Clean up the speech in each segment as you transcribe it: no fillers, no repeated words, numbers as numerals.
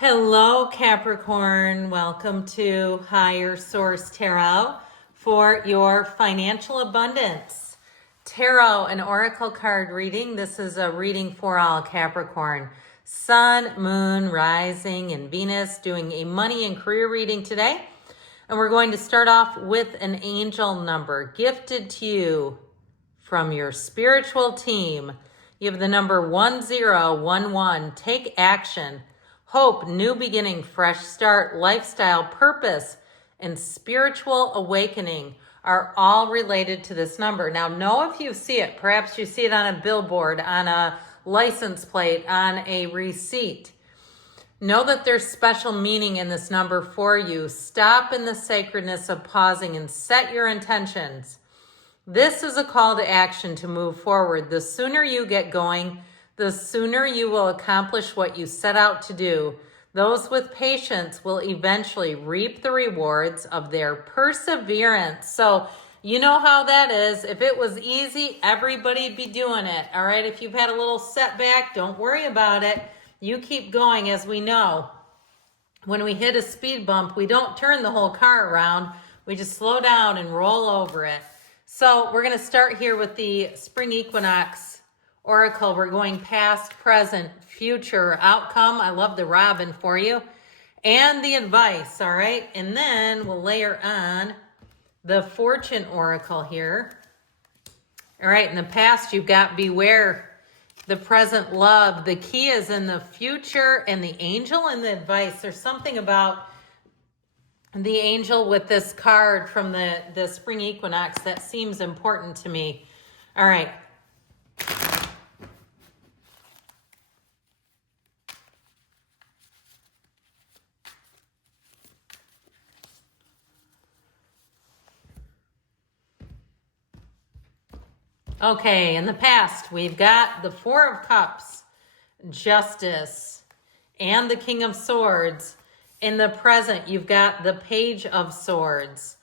Hello, Capricorn. Welcome to Higher Source Tarot for your financial abundance. Tarot and Oracle card reading. This is a reading for all Capricorn. Sun, Moon, Rising, and Venus doing a money and career reading today. And we're going to start off with an angel number gifted to you from your spiritual team. You have the number 1011. Take action. Hope, new beginning, fresh start, lifestyle, purpose, and spiritual awakening are all related to this number. Now, know if you see it. Perhaps you see it on a billboard, on a license plate, on a receipt. Know that there's special meaning in this number for you. Stop in the sacredness of pausing and set your intentions. This is a call to action to move forward. The sooner you get going, the sooner you will accomplish what you set out to do. Those with patience will eventually reap the rewards of their perseverance. So you know how that is. If it was easy, everybody'd be doing it. All right. If you've had a little setback, don't worry about it. You keep going. As we know, when we hit a speed bump, we don't turn the whole car around. We just slow down and roll over it. So we're going to start here with the spring equinox oracle. We're going past, present, future, outcome. I love the robin for you. And the advice, all right? And then we'll layer on the fortune oracle here. All right, in the past, you've got beware, the present, love. The key is in the future and the angel and the advice. There's something about the angel with this card from the spring equinox that seems important to me. All right. Okay, in the past, we've got the Four of Cups, Justice, and the King of Swords. In the present, you've got the Page of Swords.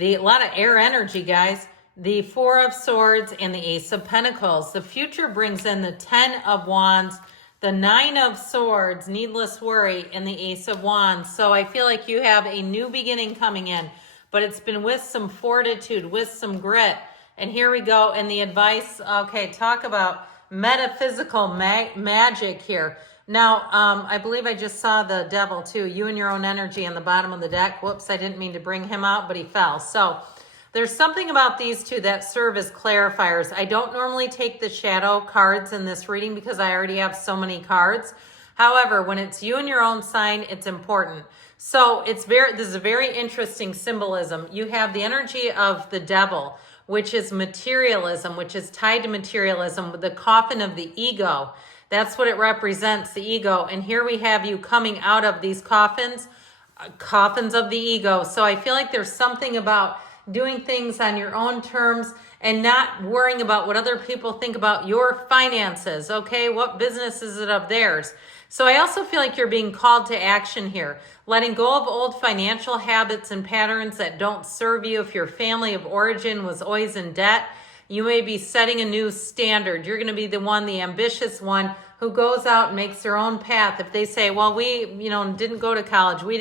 A lot of air energy, guys. The Four of Swords and the Ace of Pentacles. The future brings in the 10 of Wands, the 9 of Swords, needless worry, and the Ace of Wands. So I feel like you have a new beginning coming in, but it's been with some fortitude, with some grit. And here we go. And the advice, okay, talk about metaphysical magic here. Now, I believe I just saw the devil too. You and your own energy on the bottom of the deck. Whoops, I didn't mean to bring him out, but he fell. So there's something about these two that serve as clarifiers. I don't normally take the shadow cards in this reading because I already have so many cards. However, when it's you and your own sign, it's important. So this is a very interesting symbolism. You have the energy of the devil, which is materialism, which is tied to materialism, with the coffin of the ego. That's what it represents, the ego. And here we have you coming out of these coffins of the ego. So I feel like there's something about doing things on your own terms and not worrying about what other people think about your finances, okay? What business is it of theirs? So I also feel like you're being called to action here, letting go of old financial habits and patterns that don't serve you. If your family of origin was always in debt, you may be setting a new standard. You're going to be the one, the ambitious one, who goes out and makes their own path. If they say, well, we didn't go to college, we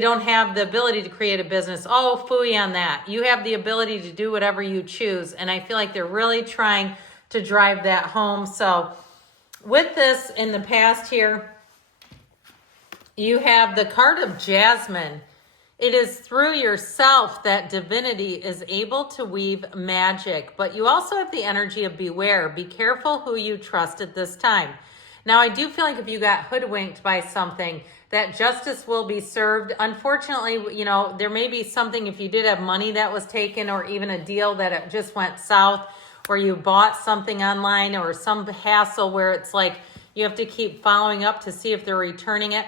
don't have the ability to create a business. Oh, phooey on that. You have the ability to do whatever you choose. And I feel like they're really trying to drive that home. So with this in the past here, you have the card of Jasmine. It is through yourself that divinity is able to weave magic, but you also have the energy of beware. Be careful who you trust at this time. Now, I do feel like if you got hoodwinked by something, that justice will be served. Unfortunately, there may be something, if you did have money that was taken, or even a deal that it just went south, or you bought something online, or some hassle where it's like you have to keep following up to see if they're returning it.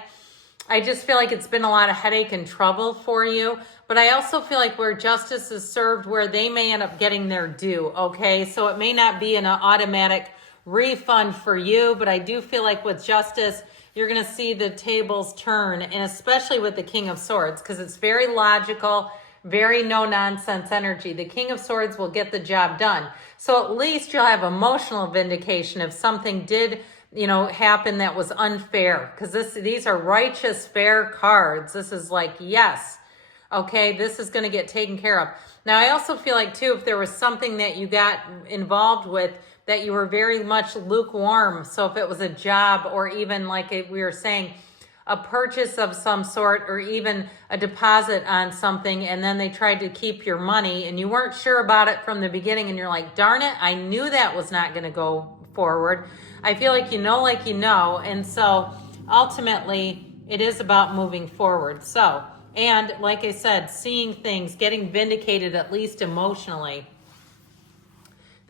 I just feel like it's been a lot of headache and trouble for you. But I also feel like where justice is served, where they may end up getting their due, okay? So it may not be an automatic refund for you, but I do feel like with justice, you're going to see the tables turn, and especially with the King of Swords, because it's very logical, very no-nonsense energy. The King of Swords will get the job done. So at least you'll have emotional vindication if something did happen that was unfair. Because these are righteous, fair cards. This is like, yes, okay, this is going to get taken care of. Now, I also feel like, too, if there was something that you got involved with that you were very much lukewarm, so if it was a job or even like we were saying, a purchase of some sort or even a deposit on something, and then they tried to keep your money and you weren't sure about it from the beginning and you're like, darn it, I knew that was not going to go forward. I feel like you know, and so ultimately it is about moving forward. So, and like I said, seeing things, getting vindicated at least emotionally.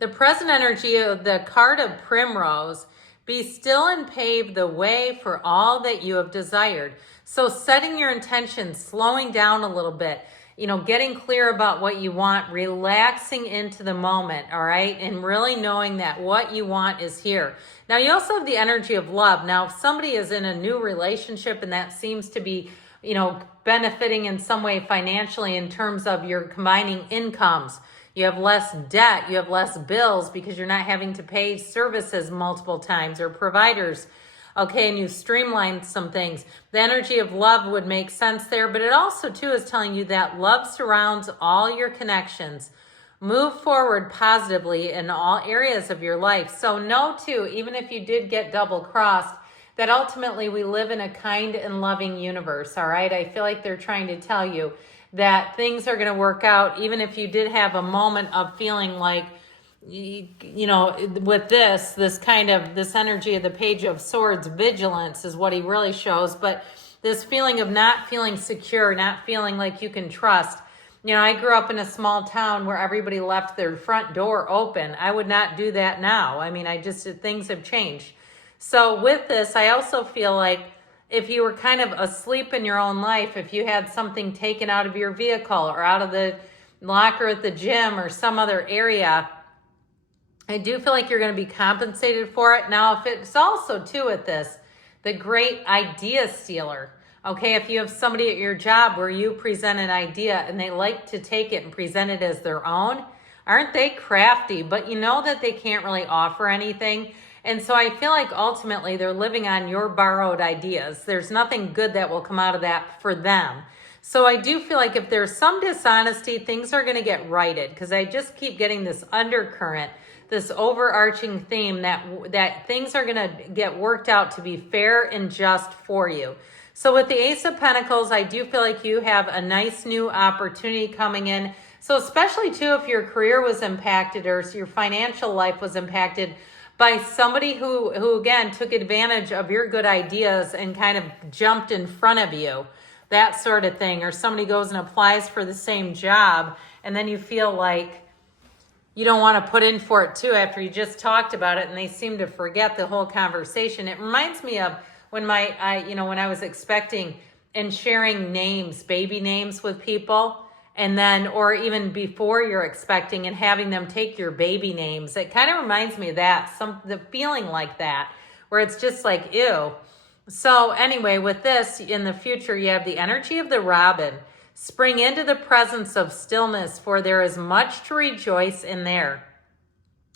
The present energy of the card of Primrose, be still and pave the way for all that you have desired. So setting your intentions, slowing down a little bit, getting clear about what you want, relaxing into the moment, all right? And really knowing that what you want is here. Now, you also have the energy of love. Now, if somebody is in a new relationship and that seems to be, benefiting in some way financially in terms of your combining incomes, you have less debt, you have less bills because you're not having to pay services multiple times or providers. Okay, and you've streamlined some things. The energy of love would make sense there, but it also, too, is telling you that love surrounds all your connections. Move forward positively in all areas of your life. So know, too, even if you did get double-crossed, that ultimately we live in a kind and loving universe, all right? I feel like they're trying to tell you that things are going to work out, even if you did have a moment of feeling like, with this energy of the Page of Swords, vigilance is what he really shows, but this feeling of not feeling secure, not feeling like you can trust. I grew up in a small town where everybody left their front door open. I would not do that now. I mean, things have changed. So with this, I also feel like if you were kind of asleep in your own life, if you had something taken out of your vehicle or out of the locker at the gym or some other area, I do feel like you're going to be compensated for it. Now, if it's also, too, at this, the great idea stealer. Okay, if you have somebody at your job where you present an idea and they like to take it and present it as their own, aren't they crafty? But you know that they can't really offer anything. And so I feel like ultimately they're living on your borrowed ideas. There's nothing good that will come out of that for them. So I do feel like if there's some dishonesty, things are going to get righted, because I just keep getting this undercurrent, this overarching theme that things are going to get worked out to be fair and just for you. So with the Ace of Pentacles, I do feel like you have a nice new opportunity coming in. So especially too, if your career was impacted or your financial life was impacted by somebody who again took advantage of your good ideas and kind of jumped in front of you, that sort of thing. Or somebody goes and applies for the same job and then you feel like you don't want to put in for it too after you just talked about it and they seem to forget the whole conversation. It reminds me of when when I was expecting and sharing names, baby names with people, and then, or even before you're expecting and having them take your baby names. It kind of reminds me of that, the feeling like that, where it's just like, ew. So anyway, with this, in the future, you have the energy of the Robin. Spring into the presence of stillness, for there is much to rejoice in there.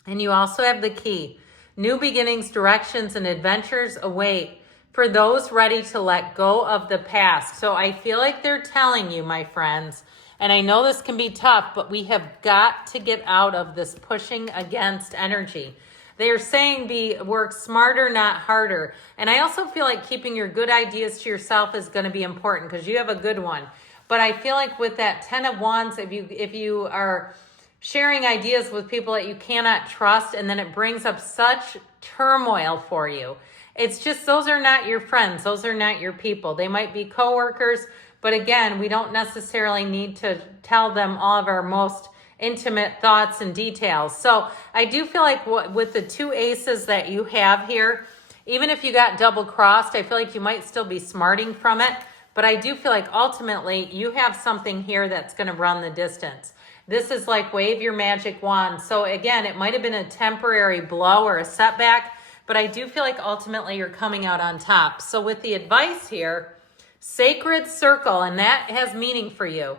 And you also have the Key. New beginnings, directions, and adventures await for those ready to let go of the past. So I feel like they're telling you, my friends, and I know this can be tough, but we have got to get out of this pushing against energy. They are saying work smarter, not harder. And I also feel like keeping your good ideas to yourself is going to be important because you have a good one. But I feel like with that 10 of Wands, if you are sharing ideas with people that you cannot trust, and then it brings up such turmoil for you. It's just, those are not your friends. Those are not your people. They might be coworkers, but again, we don't necessarily need to tell them all of our most intimate thoughts and details. So I do feel like with the two aces that you have here, even if you got double crossed, I feel like you might still be smarting from it. But I do feel like ultimately you have something here that's going to run the distance. This is like wave your magic wand. So again, it might have been a temporary blow or a setback, but I do feel like ultimately you're coming out on top. So with the advice here, sacred circle, and that has meaning for you.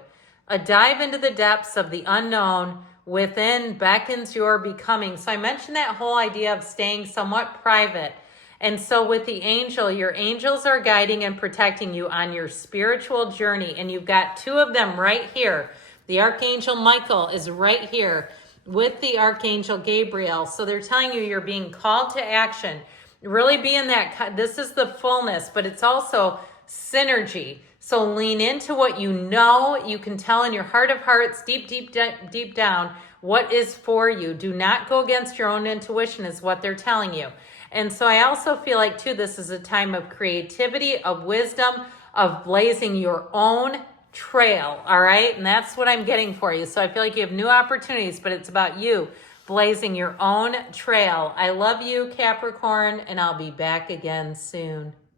A dive into the depths of the unknown within beckons your becoming. So I mentioned that whole idea of staying somewhat private And so with the angel, your angels are guiding and protecting you on your spiritual journey. And you've got two of them right here. The Archangel Michael is right here with the Archangel Gabriel. So they're telling you you're being called to action. Really be in that, this is the fullness, but it's also synergy. So lean into what you know. You can tell in your heart of hearts, deep down, what is for you. Do not go against your own intuition is what they're telling you. And so I also feel like, too, this is a time of creativity, of wisdom, of blazing your own trail, all right? And that's what I'm getting for you. So I feel like you have new opportunities, but it's about you blazing your own trail. I love you, Capricorn, and I'll be back again soon.